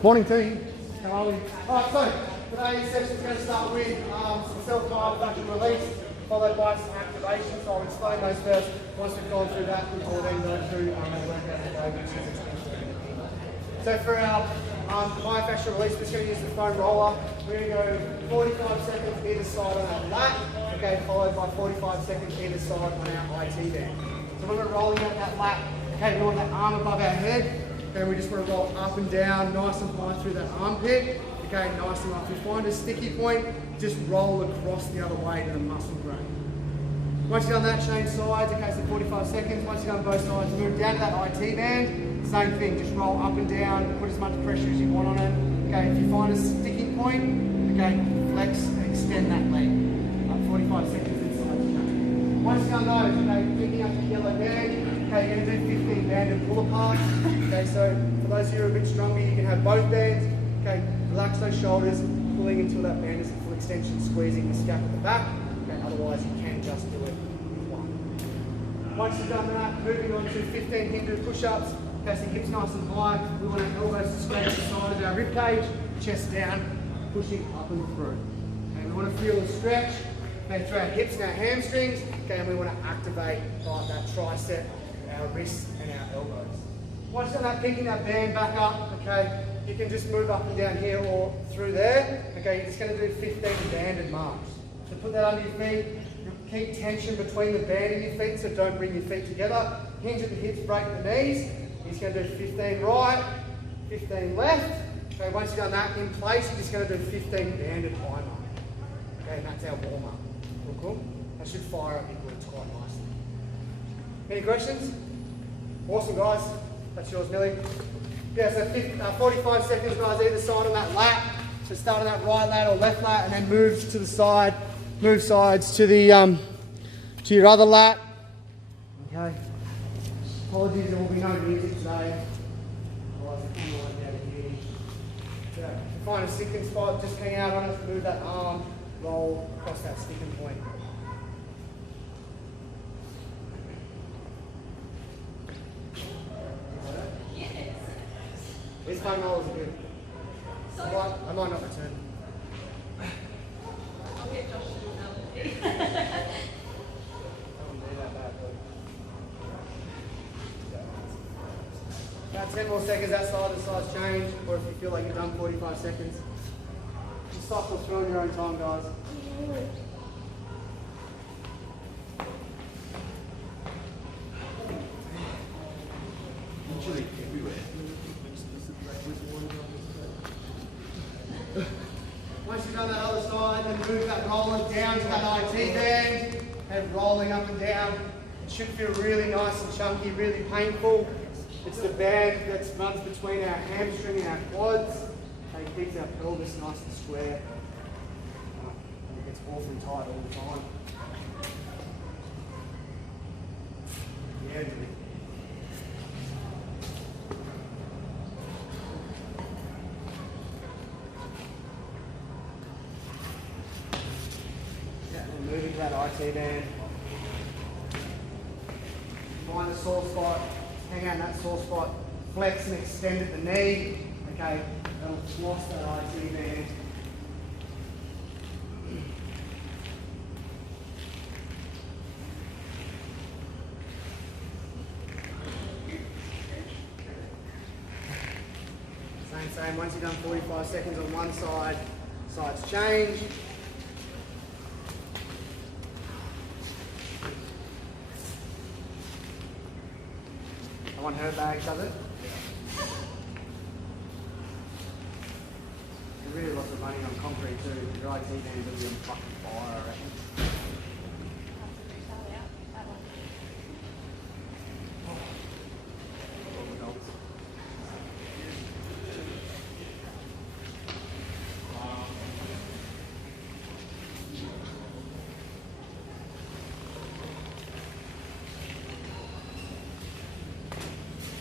Morning team. How are we? Alright, so today's session is going to start with some self-guided factory release, followed by some activation. So I'll explain those first. Once we've gone through that, we will then go through the workout today, which is extension. So for our myofascial release, we're just going to use the foam roller. We're going to go 45 seconds either side on our lat, okay, followed by 45 seconds either side on our IT band. So when we're rolling out that lat, okay, we want that arm above our head. Okay, we just want to roll up and down, nice and high through that armpit. Okay, nice and up. If you find a sticky point, just roll across the other way to the muscle group. Once you've done that, change sides. Okay, so 45 seconds. Once you've done both sides, move down to that IT band. Same thing, just roll up and down, put as much pressure as you want on it. Okay, if you find a sticking point, okay, flex and extend that leg. 45 seconds inside. Once you've done those, okay, picking up the yellow band. Okay, you're going to do 15 banded pull aparts. Okay, so for those of you who are a bit stronger, you can have both bands. Okay, relax those shoulders, pulling until that band is a full extension, squeezing the scap at the back. Okay, otherwise you can just do it with one. Once you've done that, moving on to 15 Hindu push-ups. Okay, so hips nice and high. We want our elbows to scratch the side of our rib cage, chest down, pushing up and through. Okay, we want to feel the stretch. Okay, through our hips and our hamstrings. Okay, and we want to activate that tricep, our wrists and our elbows. Once you've done that, picking that band back up, okay, you can just move up and down here or through there. Okay, you're just going to do 15 banded marks. So put that under your feet, keep tension between the band and your feet, so don't bring your feet together. Hinge at the hips, break the knees. You're just going to do 15 right, 15 left. Okay, once you've done that in place, you're just going to do 15 banded high mark. Okay, and that's our warm up. Cool? That should fire up your glutes quite nicely. Any questions? Awesome, guys. That's yours, Millie. Yeah, so 45 seconds, guys, either side on that lat. So start on that right lat or left lat, and then move to the side. Move sides to the to your other lat. Okay. Apologies, there will be no music today. Otherwise, I can't let out of here. So, if you find a sticking spot, just hang out on it. Move that arm, roll across that sticking point. These foam rollers are good. I might not return. I'll get Josh to do another. I wouldn't do that bad, but about 10 more seconds outside the size change, or if you feel like you've done 45 seconds, just cycle through on your own time, guys. Literally everywhere. Once you've done that other side, then move that roller down to that IT band and rolling up and down. It should feel really nice and chunky, really painful. It's the band that runs between our hamstring and our quads. It keeps our pelvis nice and square. It gets awfully tight all the time. Yeah, really. Moving to that IT band. Find a sore spot, hang out in that sore spot, flex and extend at the knee. Okay, that'll floss that IT band. Same. Once you've done 45 seconds on one side, sides change. I want her bag, does it? There's really lots of money on concrete too. Your IT band will be on fucking fire, I reckon.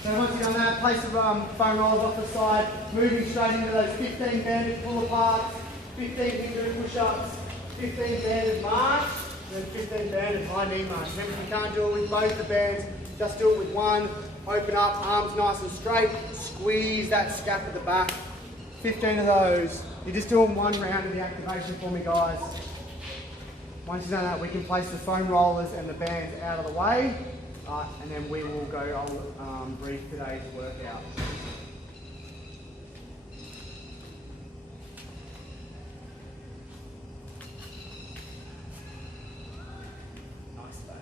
So once you've done that, place the foam rollers off the side, moving straight into those 15 banded pull aparts, 15 Hindu push-ups, 15 banded marks, and then 15 banded high knee marks. Remember, if you can't do it with both the bands, just do it with one. Open up, arms nice and straight, squeeze that scap at the back, 15 of those. You're just doing one round of the activation for me, guys. Once you've done that, we can place the foam rollers and the bands out of the way, and then we will go on brief today's workout. Nice, mate.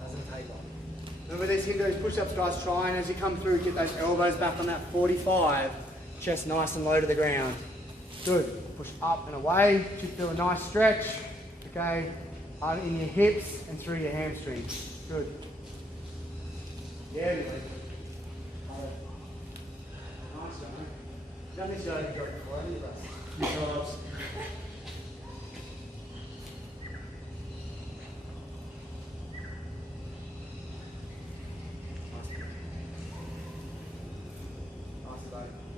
Doesn't take long. Remember these Hindu push-ups, guys, try and as you come through, get those elbows back on that 45. Chest nice and low to the ground. Good. Push up and away. Just do a nice stretch. Okay. In your hips and through your hamstrings. Good. Yeah, good. Nice one. Done this yoga joke before, haven't you, Russ? Few times.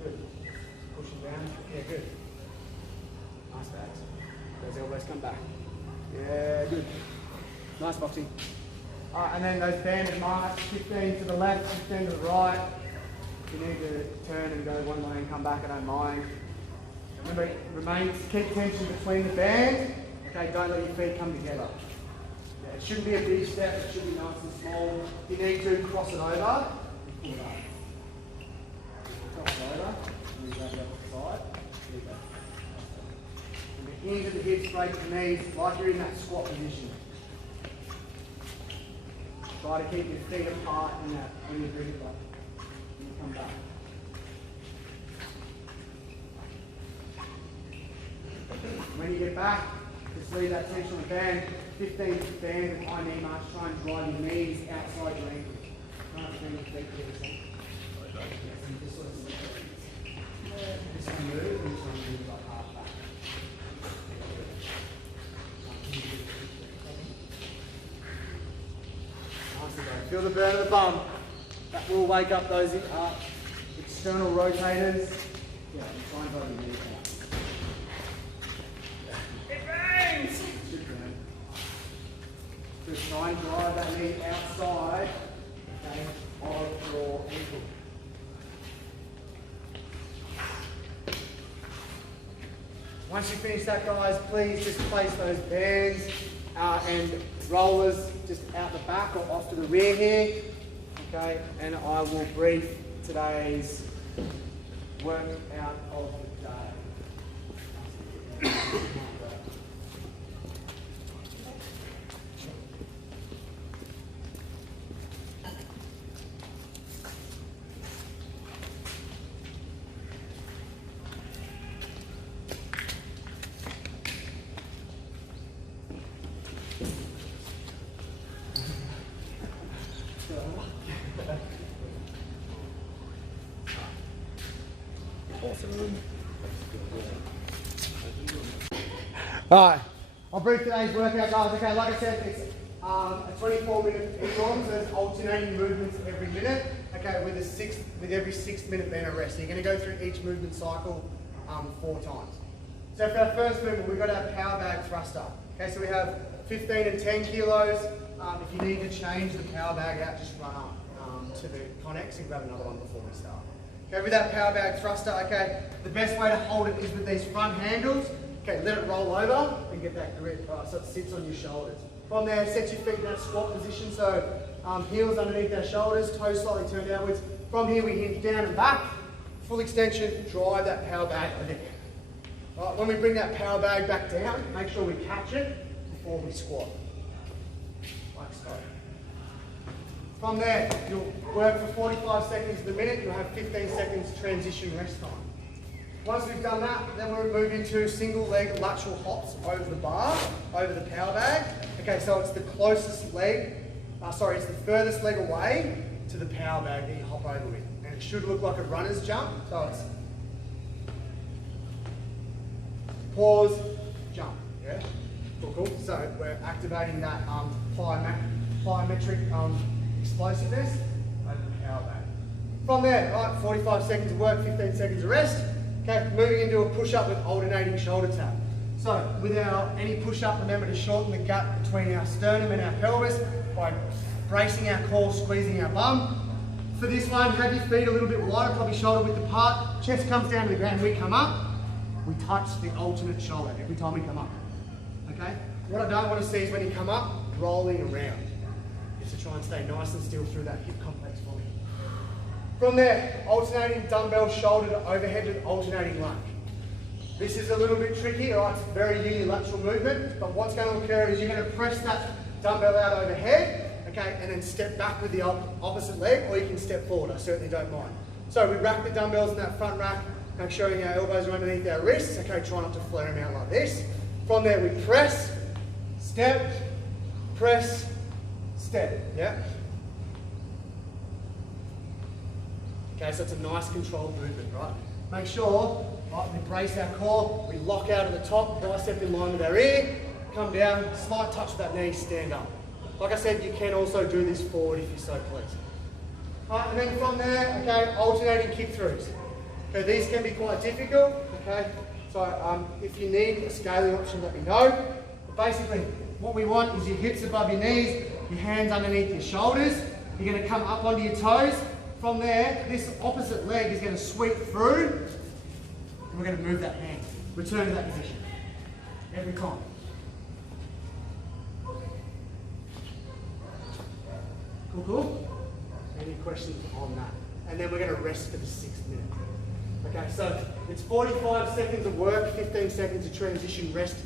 Good. Pushing down. Yeah, good. Nice backs. Those elbows come back. Yeah, good. Nice boxing. Alright, and then those banded marks, 15 to the left, 15 to the right. If you need to turn and go one way and come back, I don't mind. Remember, keep tension between the band. Okay, don't let your feet come together. Yeah, it shouldn't be a big step, it should be nice and small. If you need to, cross it over. Pull it up. Cross it over. And you go to the other side. There you go. And the hands of the hips, straight to the knees, like you're in that squat position. Try to keep your feet apart in that when you bring it back. And you come back. When you get back, just leave that tension on the band. 15 band with high knee march. Try and drive your knees outside your ankles. Try not to bring your feet together. Just sort of slip it. This one move and this one move like half back. Nice and go. Feel the burn of the bum. That will wake up those external rotators. Yeah, and try and drive your knees out. Just try and drive that knee outside, okay, of your ankle. Once you finish that, guys, please just place those bands and rollers just out the back or off to the rear here, okay, and I will brief today's workout of the day. Alright, I'll brief today's workout, guys. Okay, like I said, it's a 24-minute incline, so there's alternating movements every minute. Okay, with every 6 minute band of rest. So you're going to go through each movement cycle 4 times. So for our first movement, we've got our power bag thruster. Okay, so we have 15 and 10 kilos. If you need to change the power bag out, just run up to the Connex and grab another one before we start. Okay, with that power bag thruster, okay, the best way to hold it is with these front handles. Okay, let it roll over and get that grip, so it sits on your shoulders. From there, set your feet in that squat position, so heels underneath our shoulders, toes slightly turned outwards. From here, we hinge down and back, full extension, drive that power bag there. Right, when we bring that power bag back down, make sure we catch it before we squat, like so. From there, you'll work for 45 seconds to the minute, you'll have 15 seconds transition rest time. Once we've done that, then we'll move into single leg lateral hops over the bar, over the power bag. Okay, so it's the closest leg, it's the furthest leg away to the power bag that you hop over with. And it should look like a runner's jump, so it's pause, jump, yeah? Cool. So we're activating that plyometric explosiveness over the power bag. From there, right, 45 seconds of work, 15 seconds of rest. Okay, moving into a push-up with alternating shoulder tap. So with any push-up, remember to shorten the gap between our sternum and our pelvis by bracing our core, squeezing our bum. For this one, have your feet a little bit wider, probably shoulder width apart. Chest comes down to the ground. We come up, we touch the alternate shoulder every time we come up. Okay? What I don't want to see is when you come up, rolling around. Just to try and stay nice and still through that hip complex for me. From there, alternating dumbbell shoulder to overhead with alternating lunge. This is a little bit tricky, alright, it's a very unilateral movement, but what's going to occur is you're going to press that dumbbell out overhead, okay, and then step back with the opposite leg, or you can step forward, I certainly don't mind. So we rack the dumbbells in that front rack, make sure our elbows are underneath our wrists, okay, try not to flare them out like this. From there we press, step, yeah? Okay, so it's a nice controlled movement, right? Make sure, right, we brace our core, we lock out at the top, bicep in line with our ear, come down, slight touch with that knee, stand up. Like I said, you can also do this forward if you're so pleased. And then from there, okay, alternating kick throughs. Okay, these can be quite difficult, okay? So if you need a scaling option, let me know. But basically, what we want is your hips above your knees, your hands underneath your shoulders. You're going to come up onto your toes. From there, this opposite leg is going to sweep through, and we're going to move that hand. Return to that position. Every time. Cool, cool? Any questions on that? And then we're going to rest for the 6th minute. Okay, so it's 45 seconds of work, 15 seconds of transition rest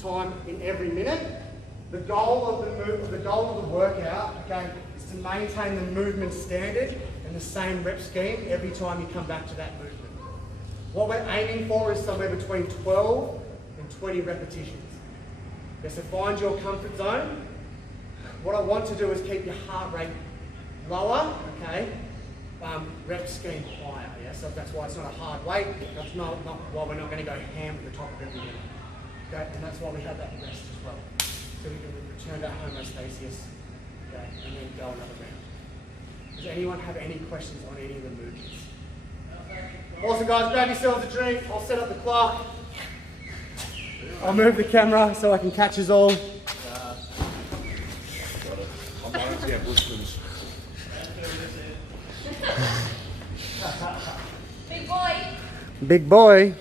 time in every minute. The goal of the workout, okay, is to maintain the movement standard and the same rep scheme every time you come back to that movement. What we're aiming for is somewhere between 12 and 20 repetitions. Okay, so find your comfort zone. What I want to do is keep your heart rate lower, okay, rep scheme higher, yeah? So that's why it's not a hard weight, that's not why we're not going to go ham at the top of every minute. Okay, and that's why we have that rest as well. So we can return that homeostasis, okay, and then go another round. Does anyone have any questions on any of the movements? Awesome guys, grab yourselves a drink, I'll set up the clock. I'll move the camera so I can catch us all. Big boy. Big boy.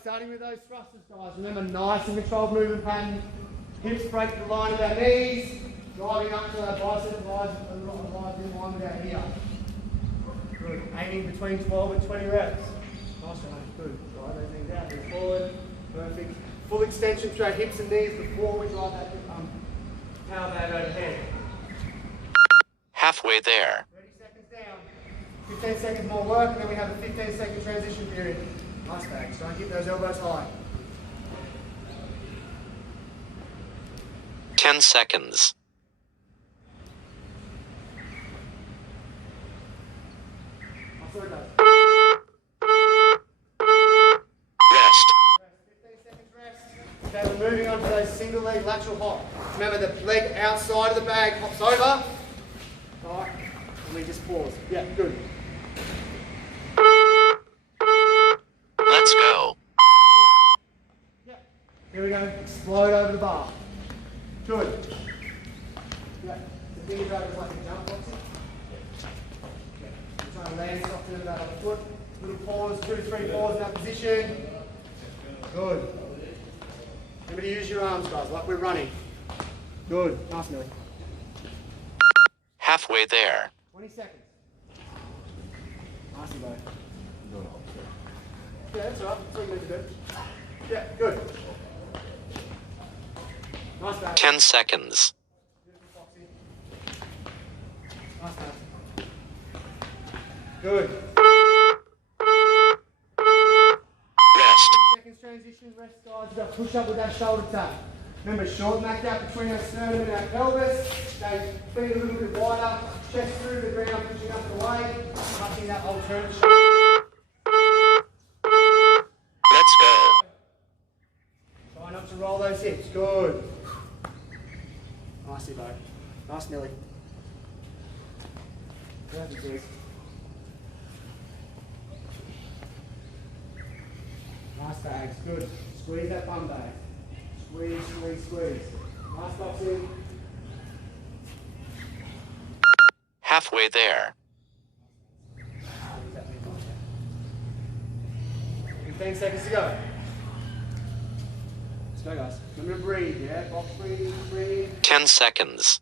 Starting with those thrusters, guys. Remember, nice and controlled movement pattern. Hips break the line of our knees, driving up to our bicep lies in line with our ear. Good. Aiming between 12 and 20 reps. Nice one, good. Drive those knees out, move forward. Perfect. Full extension through our hips and knees before we drive that power band overhead. Halfway there. 30 seconds down. 15 seconds more work, and then we have a 15-second transition period. Nice bags. Try and keep those elbows high. 10 seconds. Rest. 15 seconds rest. Okay, we're moving on to those single leg lateral hop. Remember, the leg outside of the bag hops over. Alright, and we just pause. Yeah, good. Let's go. Yeah. Here we go. Explode over the bar. Good. Yeah. So think about it like a jump boxing. Yeah. You're trying to land soft into that other foot. Little pause, 2 to 3 pause in that position. Good. Remember to use your arms, guys, like we're running. Good. Nice, Millie. Halfway there. 20 seconds. Nicely, bro. Yeah, that's all right. That's what you need to do. Yeah, good. Nice, back. 10 seconds. Nice, back. Good. Rest. 10 seconds transition, rest, guys. You've got to push up with that shoulder tap. Remember, shorten that gap between our sternum and our pelvis. Stay feet a little bit wider. Chest through the ground, pushing up and away. Touching that alternate shoulder. Let's go. Try not to roll those hips. Good. Nicely, Bo. Nice, Millie. Perfect, boys. Nice bags, good. Squeeze that bum bag. Squeeze, squeeze, squeeze. Nice boxing. Halfway there. 15 seconds to go. Let's go, guys. Remember to breathe, yeah? Box breathe, breathe. 10 seconds.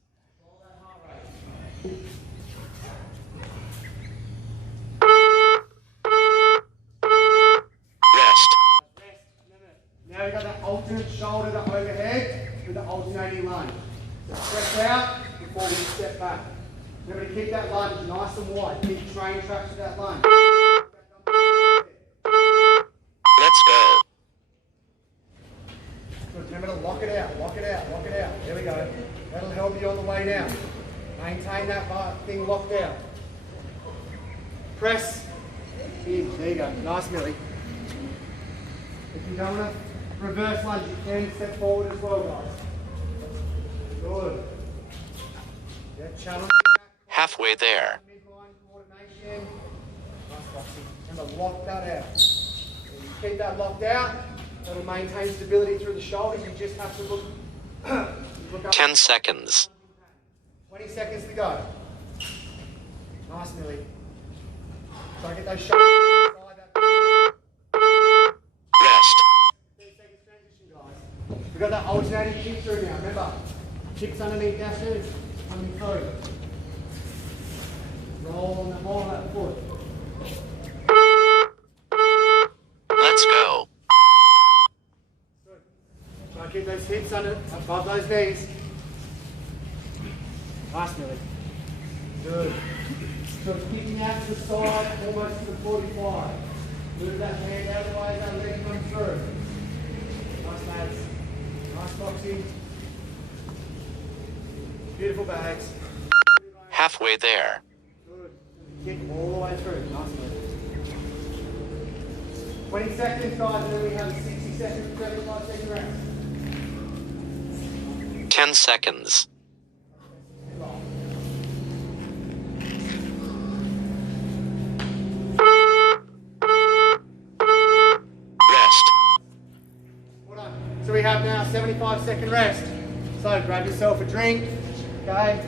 Rest. Now we've got that alternate shoulder to overhead with the alternating lunge. So press out before we step back. Remember to keep that lunge nice and wide. Keep train tracks with that lunge. Let's go. Good. Remember to lock it out, lock it out, lock it out. There we go. That'll help you on the way down. Maintain that thing locked out. Press in. There you go. Nice, Millie. If you don't want to reverse lunge, you can step forward as well, guys. Good. Yeah, challenge. Halfway there. Midline coordination. Nice boxing. Remember, lock that out. When you keep that locked out, that'll maintain stability through the shoulders. You just have to look up. 10 seconds. 20 seconds to go. Nice, Millie. Try to get those shoulders inside that. Rest. 30 seconds transition, guys. We've got that alternating kick through now. Remember, kicks underneath dashes, coming through. Roll on the ball of that foot. Let's go. Good. Try to keep those hips under, above those knees. Nice, Millie. Good. So kicking out to the side, almost to the 45. Move that hand out of the way, that leg comes through. Nice, lads. Nice boxing. Beautiful bags. Halfway there. Good. Kick all the way through. Nice, Millie. 20 seconds, guys, and then we have a 60 second, 75 second rest. 10 seconds. Rest. Well done. So we have now a 75 second rest. So grab yourself a drink, okay?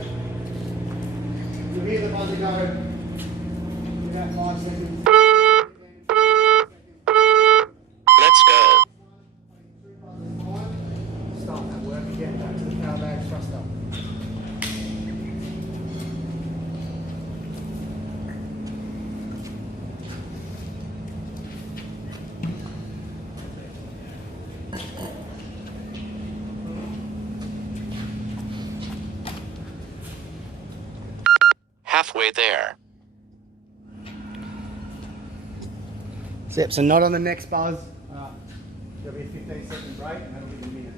You'll hear the buzzer go. About 5 seconds. Let's go. Start that work again, back to the power bag thruster. Halfway there. Yep, so not on the next buzz. There'll be a 15-second break and that'll be a minute.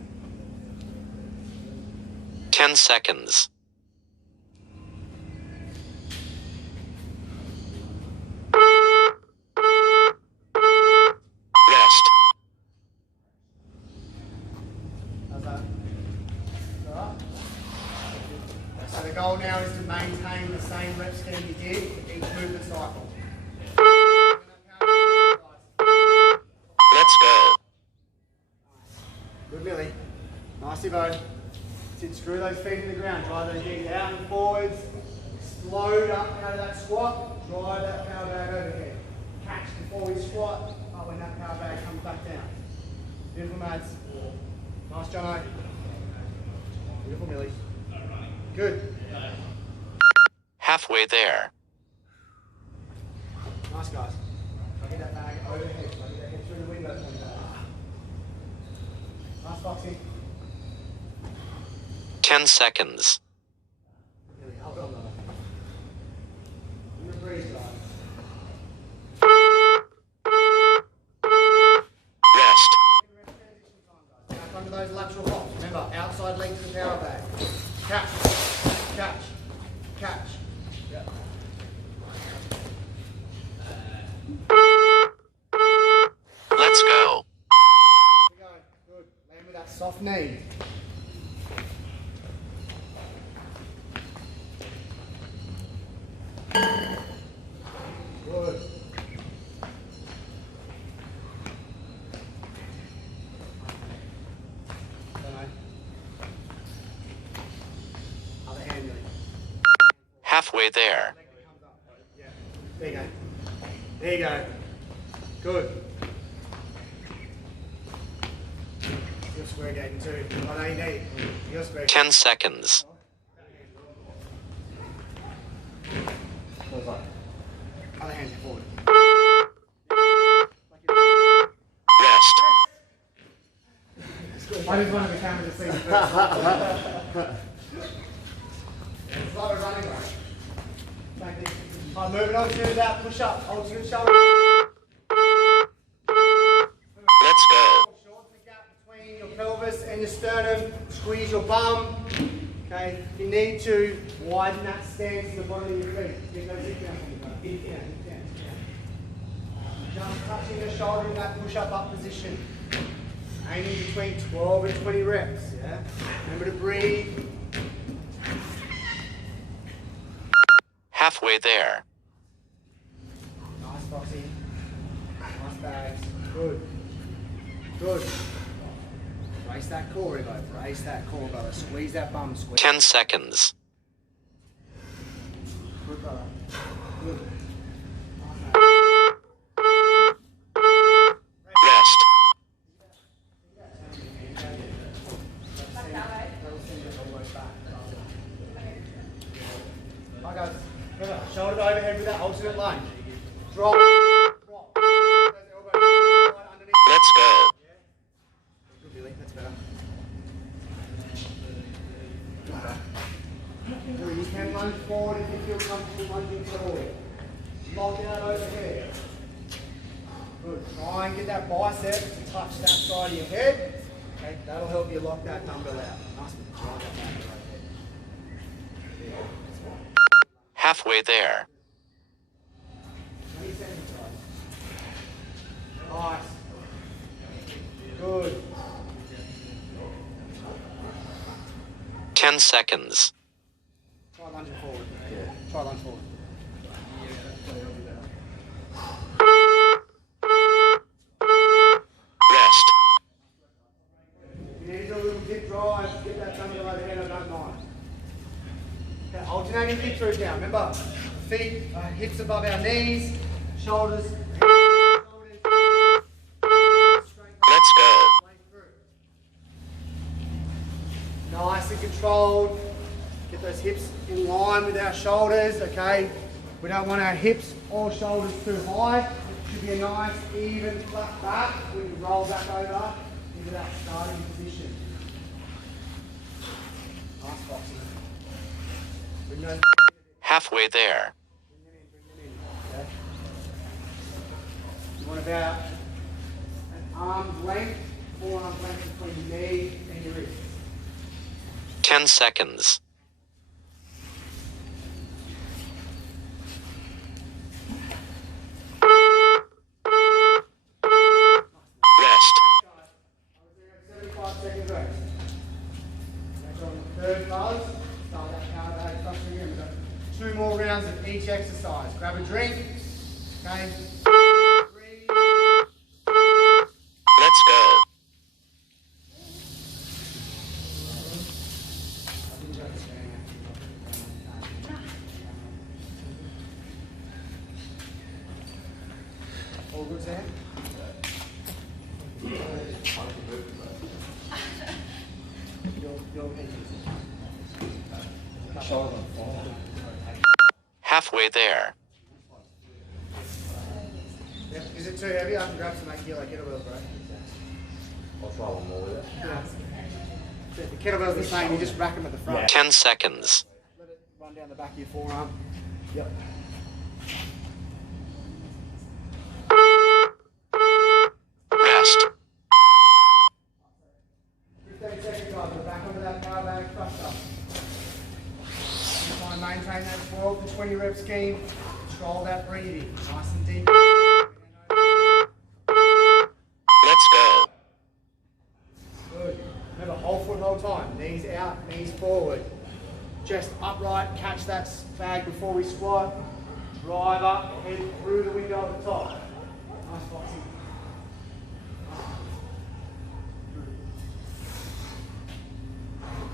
10 seconds. Rest. How's that? Alright. So the goal now is to maintain the same rep scheme you did each movement cycle. Let's go. Good, Millie. Nicey, Bo. Sit, screw those feet in the ground. Drive those knees out and forwards. Explode up out of that squat. Drive that power bag overhead. Catch before we squat, but when that power bag comes back down. Beautiful, Mads. Nice, Jono. Beautiful, Millie. Good. Halfway there. Nice, guys. Try to get that bag overhead. Try to get that head through the window. Nice boxing. 10 seconds. Millie, hold on, though. I'm gonna breathe, guys. Rest. Back under those lateral hops. Remember, outside leg to the power bag. Catch, catch, catch. Yep. Let's go. Here we go. Good. Land with that soft knee. Good. Halfway there. Leg that comes up. Yeah. There you go. There you go. Good. You're square gating too. I know you need. You're square 10 seconds. Other hand forward. Rest. I just wanted the camera to see the first. It's like a running race. Like this. Alright, moving on to that push up. Alternate shoulder. Let's go. Shorten the gap between your pelvis and your sternum. Squeeze your bum. Okay, you need to widen that stance to the bottom of your feet. Get those hips down. Hip down, hip down, hip down. Just touching the shoulder in that push-up position. Aiming between 12 and 20 reps. Yeah. Remember to breathe. Halfway there. Nice boxing. Nice bags. Good. Good. Brace that core, Evo. Brace that core, brother. Squeeze that bum. Squeeze. 10 seconds. Good, brother. Good. Rest. Hi guys. Remember, shoulder overhead with that alternate lunge. Drop. Drop. Those elbows inside, underneath. Let's go. Good, Billy. That's better. You can lunge forward if you feel comfortable lunging forward. Lock out overhead. Good. Try and get that bicep to touch that side of your head. Okay, that'll help you lock that dumbbell out. Nice. Drive that back overhead. Yeah, that's right. Halfway there. 20 seconds, guys. Nice. Good. 10 seconds. Try lunging forward. Yeah. Try lunge forward. Rest. You need to do a little dip drive, get that dumbbell overhead, I don't mind. Okay, alternating hip through down. Remember, feet, hips above our knees, shoulders, shoulders. Let's go. Nice and controlled. Get those hips in line with our shoulders, okay? We don't want our hips or shoulders too high. It should be a nice, even, flat back. We can roll back over into that starting position. Nice boxing. Bring those Halfway there. bring them in, okay? You want about an arm's length, forearm's length between your knee and your wrist. 10 seconds. Rest. 75 second rest. Next on the third buzz, start that power bag thrust again. We've got 2 more rounds of each exercise. Grab a drink, okay? Breathe. Let's go. All good, Sam? Halfway there. Yep. Is it too heavy? I can grab some like kettlebells, bro. I'll try one more with it. The kettlebell's the same, you just rack them at the front. 10 seconds. Let it run down the back of your forearm. Yep. Rest. 15 seconds, guys. We're back onto that power bag thrust up. Try and maintain that 12 to 20 rep scheme. Control that breathing. Nice and deep. Let's go. Good. Remember, whole foot, whole time. Knees out, knees forward. Chest upright, catch that bag before we squat. Drive up, head through the window at the top. Nice boxing.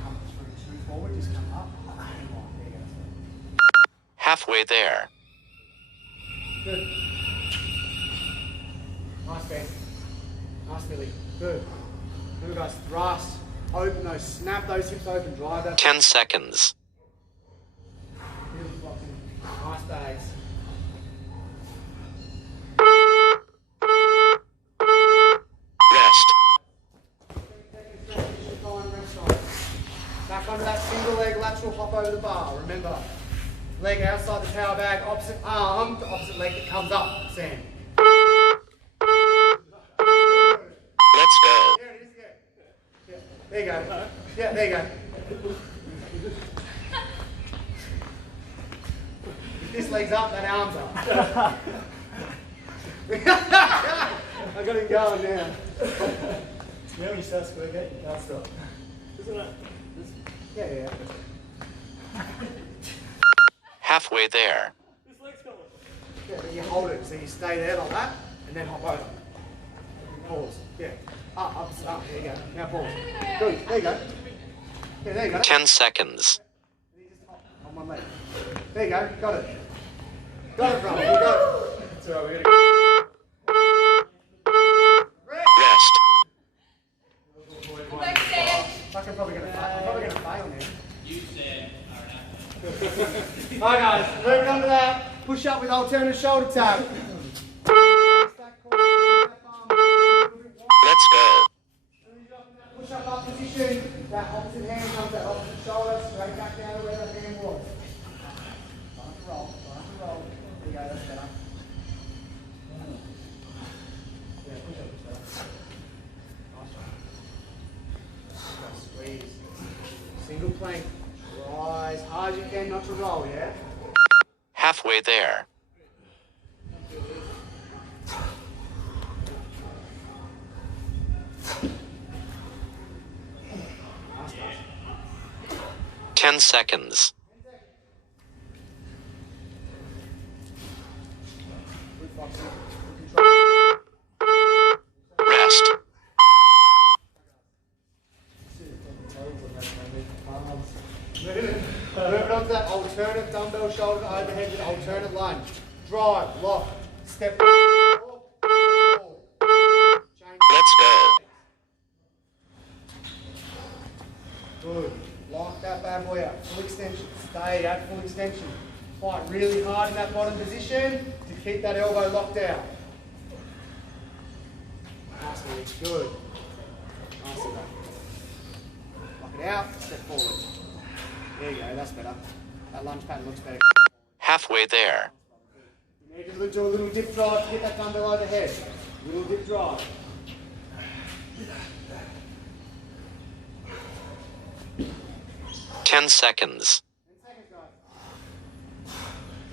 Come through 2 forward, just come up. There you go. Halfway there. Good. Nice, Ben. Nice, Billy. Good. Good, guys. Thrust. Open those. Snap those hips open. Drive that. 10 seconds. Really flexing. Nice bags. Rest. Back onto that single leg lateral hop over the bar. Remember, leg outside the power bag, opposite arm to opposite leg that comes up. Sam. Let's go. There it is. Yeah. There you go. Yeah, there you go. If this leg's up, that arm's up. I got him going now. Yeah, when you start square gate, you can't stop. Isn't it? Yeah. Halfway there. This leg's coming. Yeah, but you hold it, so you stay there like that, and then hop over. Pause. Yeah. Up. There you go. Now pause. Good. There you go. Yeah, there you go. 10 seconds. And you just hop on one leg. There you go. Got it. Got it, brother. You got it. It's alright, we're gonna Rest. I'm probably gonna fail now. You said. Alright guys, moving on to that. Push up with alternate shoulder tap. Let's go. Push up position. That opposite hand comes that opposite shoulder, straight back down to where that hand was. Trying to roll. There you go, that's better. Yeah, push up. Nice one. Squeeze. Single plank. Rise hard as you can, not to roll, yeah? Halfway there. Nice. 10 seconds. Good foxing. Good control. Rest. Move it onto that alternate dumbbell shoulder to overhead with alternate lunge. Drive, lock, step forward, change. Let's go. Good. Lock that bad boy out. Full extension. Stay at full extension. Fight really hard in that bottom position to keep that elbow locked out. Nice, Lee. Good. Nice. Lock it out. Step forward. There you go, that's better. That lunge pattern looks better. Halfway there. You need to do a little dip drive to get that dumbbell overhead. Little dip drive. 10 seconds. 10 seconds, guys.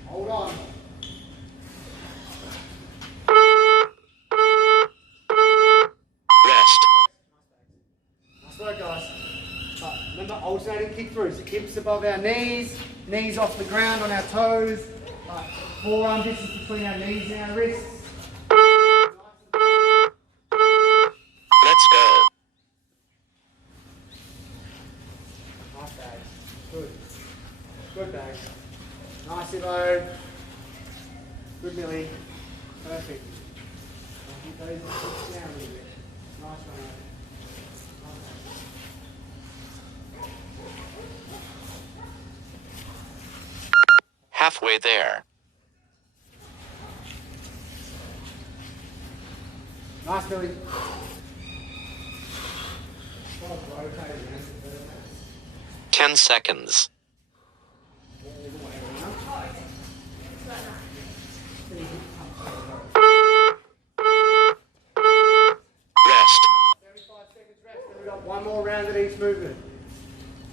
Hold on. Rest. Nice work, guys. Remember, alternating kick throughs. Hips above our knees, knees off the ground on our toes. Forearm distance between our knees and our wrists. Let's go. Nice bags. Good. Good bags. Nice Ivo. Good Millie. Perfect. Keep those hips down a little bit. Nice one. Halfway there. Nice, Billy. 10 seconds. Rest. 75 seconds rest. Then we've got one more round at each movement.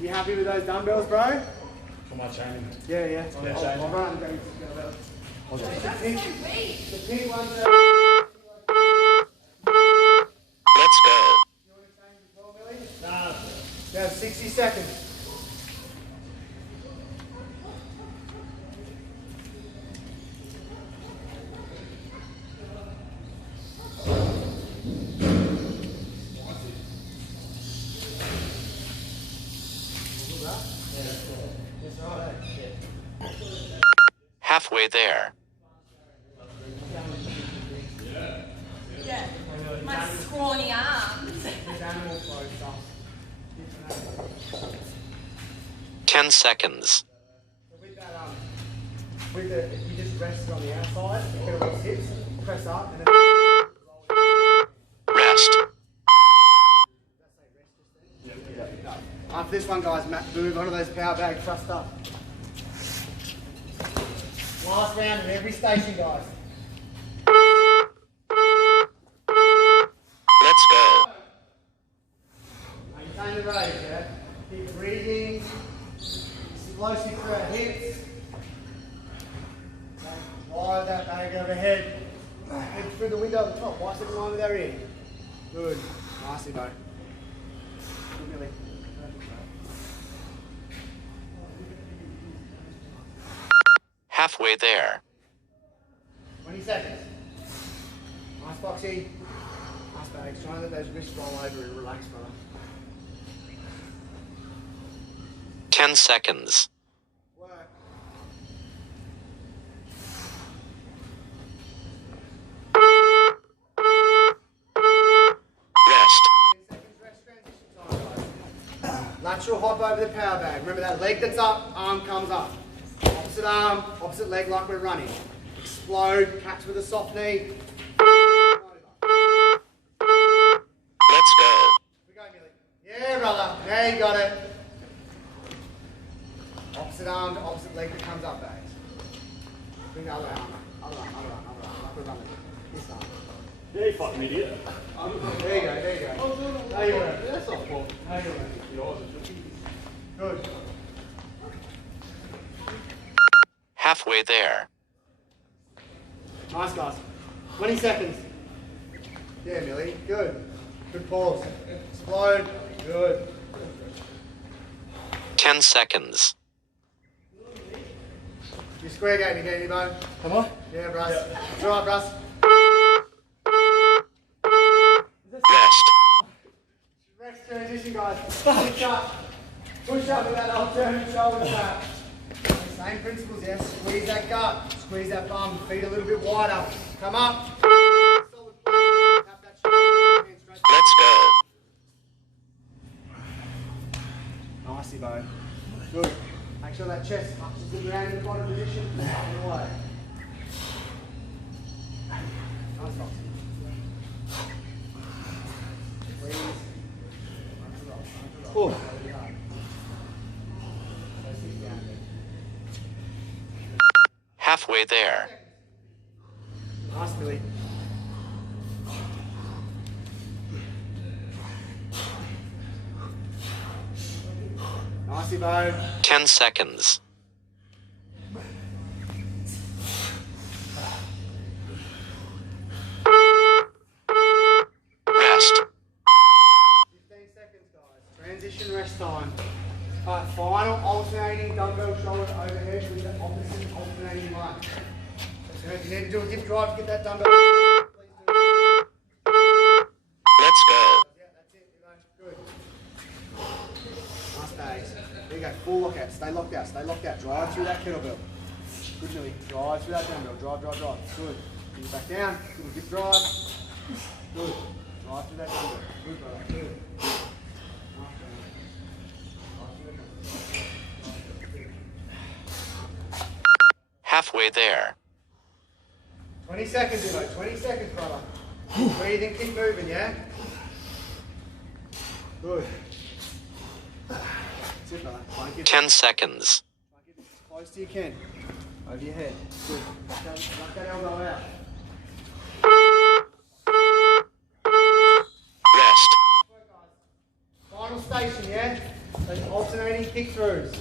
You happy with those dumbbells, bro? For my training. Yeah. Yeah, I'll run and go to the pink ones are... Let's go. You want to change as well, Billy? Nah. You have 60 seconds. Halfway there. Yeah. My scrawny arms. There's animal flow stuff. 10 seconds. So with that, if you just rest it on the outside, the kettlebell sits, press up, and then Rest. after this one, guys, move onto those power bag thrust up. Last round in every station, guys. Let's go. Maintain the raise, yeah? Keep breathing. Explosive through our hips. Wide that bag overhead. Head through the window at the top. Bicep in line with our ear. Good. Nicely, bro. Good, Millie. Halfway there. 20 seconds. Nice, Foxy. Nice bags. Try and let those wrists roll over and relax, brother. 10 seconds. Work. Rest. 10 seconds rest transition time, guys. Lateral hop over the power bag. Remember that leg that's up, arm comes up. Opposite arm, opposite leg like we're running. Explode, catch with a soft knee. Let's go. We go, Millie. Yeah, brother. There you got it. Opposite arm to opposite leg that comes up, bags. Bring the other arm. Other arm. Like we're running. This arm. Yeah, you fucking idiot. There you go. There you go. That's not fault. There you go. Good. Halfway there. Nice, guys. 20 seconds. Yeah, Millie. Good. Good pause. Explode. Good. 10 seconds. You square game again, you Bo. Come on. Yeah, Bruss. That's right, Bruss. Rest. Rest transition, guys. Push up. Push up with that alternate shoulder tap. Same principles, yes. Squeeze that gut. Squeeze that bum. Feet a little bit wider. Come up. Solid plank. Tap that shoulder. Hands straight. Let's go. Nicely, Bo. Good. Make sure that chest touches the ground in the bottom position. Up and away. Nice, Fox. Please. Oh. So sit down there. Halfway there. Nice, Billy. Nicey, Bo. 10 seconds. Rest. 15 seconds, guys. Transition rest time. Final alternating dumbbell shoulder overhead with the opposite alternating one. So if you need to do a hip drive to get that dumbbell, please do. Let's go. Yeah, that's it. Good. Nice bags. There you go. Full lockout. Stay locked out. Stay locked out. Drive through that kettlebell. Good, Millie. Drive through that dumbbell. Drive. Good. Bring it back down. Good. Hip drive. Good. Drive through that dumbbell. Good, brother. Good. Halfway there. 20 seconds, Ivo. 20 seconds, brother. Breathe and keep moving, yeah? Good. That's it, brother. Try and get 10 seconds. as close as you can. Over your head. Good. Knock that elbow out. Rest. Final station, yeah? Those alternating kick throughs.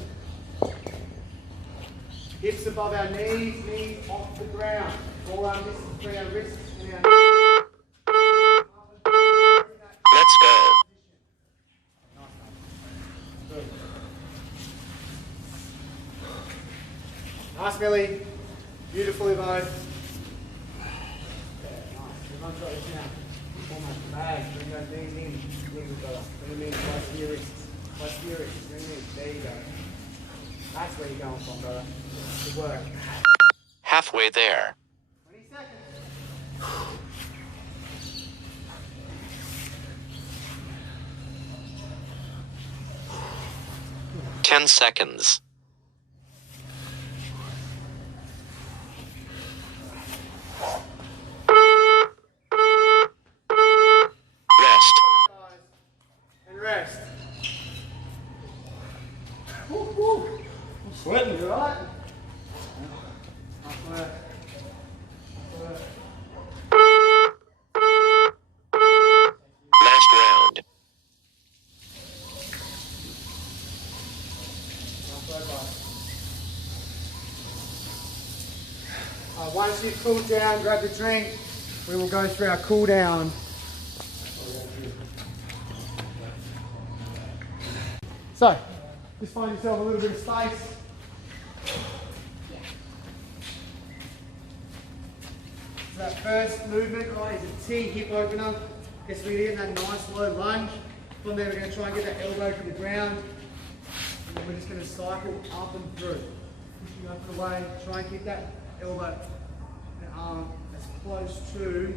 Hips above our knees off the ground. Forearm distance between our wrists and our Let's go. Good. Nice, Millie. Beautifully, Bo. Yeah, nice. Everyone's got this now. Almost bag. Bring those knees in. Good, brother. Bring them in close to your wrists. Close to your wrists. Bring them in. There you go. That's where you're going from, brother. Good work. Halfway there. 20 seconds. 10 seconds. Rest. And rest. I'm sweating. You alright? Nice work. Last round. Once you've cooled down, grab the drink. We will go through our cool down. So, just find yourself a little bit of space. So that first movement, right, is a T hip opener. Guess we're getting that nice low lunge. From there, we're going to try and get that elbow to the ground. And then we're just going to cycle up and through. Pushing up and away, try and keep that elbow and arm as close to,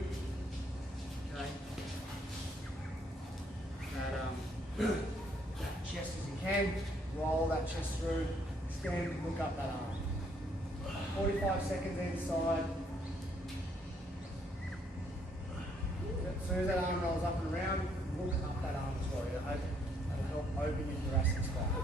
okay, that chest as you can. Roll that chest through, stand and look up that arm. 45 seconds either side. As soon as that arm rolls up and around, look up that arm as well. That'll help open your thoracic spine.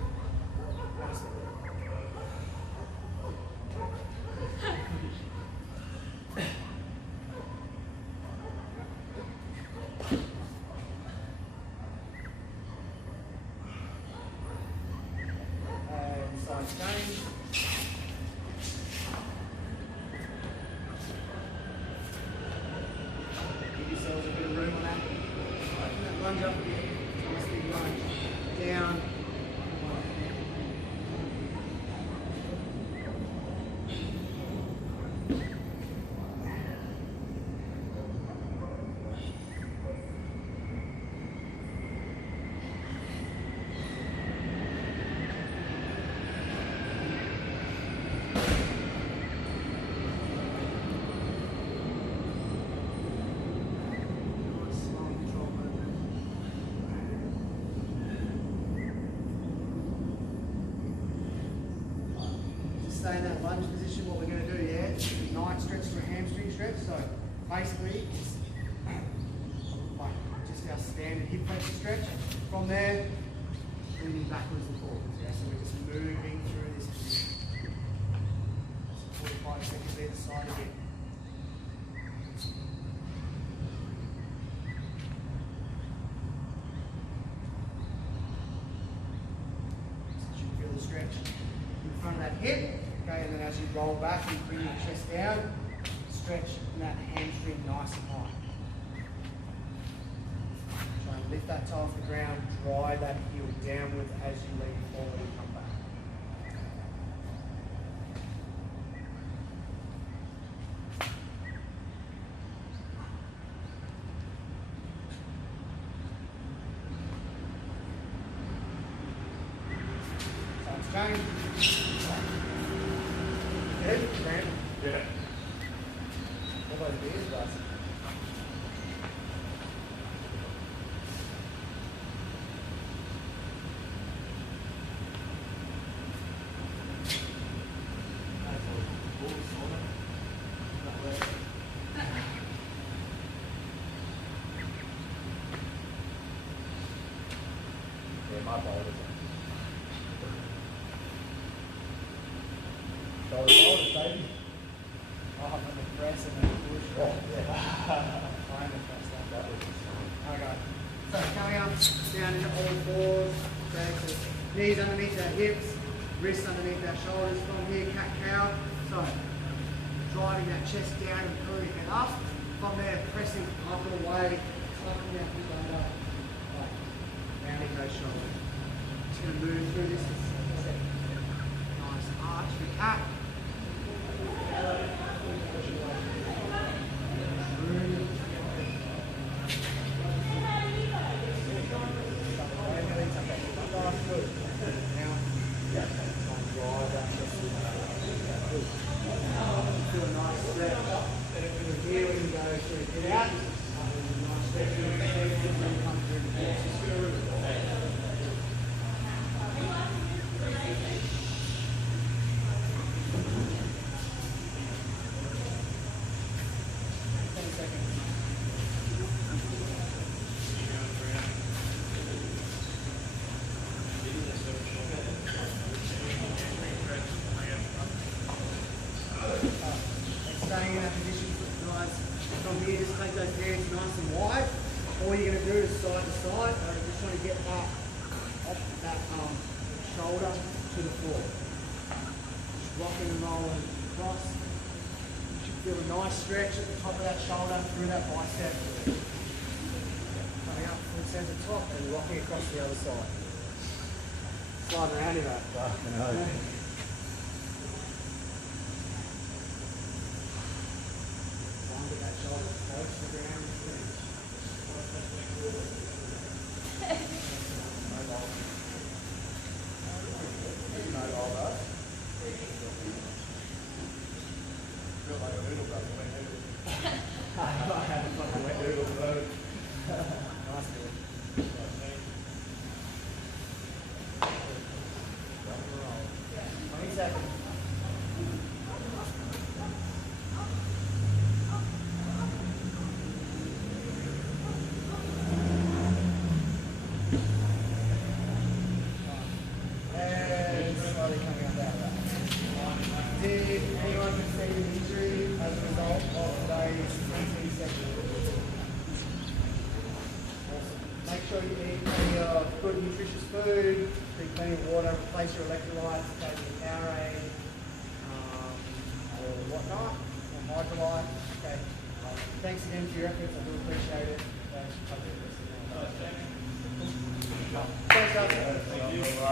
Side change. Give yourselves a bit of room on that. Open that lunge up again. Nice big lunge. Down. Stay in that lunge position. What we're going to do, yeah, is a nice stretch to a hamstring stretch. So basically, it's like just our standard hip flexor stretch. From there, leaning backwards and forwards. Yeah, so we're just moving through this position. 45 seconds either side again. So you feel the stretch in front of that hip. Okay, and then as you roll back, you bring your chest down, stretch that hamstring nice and high. Try and lift that toe off the ground, drive that heel downwards as you lean forward and come back. Sides change. Good, Grant. Yeah. What about the beers, guys? Yeah, my apologies. Shoulders, baby. I'll have them press and then push. Oh, yeah. Trying to press that. Okay. So coming up, down into all fours. Okay, so knees underneath our hips, wrists underneath our shoulders. From here, cat cow. So driving that chest down and pulling it up. From there, pressing up and away, cycling out hip under, like rounding those shoulders. Just going to move through this. Nice arch for cat. Feel nice. just trying to get that off that shoulder to the floor. Just rocking and rolling across. You should feel a nice stretch at the top of that shoulder through that bicep. Coming up from the centre top and rocking across the other side. Sliding around in that. Get that shoulder close to the ground. Did anyone receive an injury as a result of today's 19 session? Awesome. Make sure you eat plenty of good nutritious food, drink plenty of water, replace your electrolytes, occasionally Powerade, or whatnot, or Hydrolyte. Okay. Thanks again for your efforts, I do appreciate it. Thanks, guys.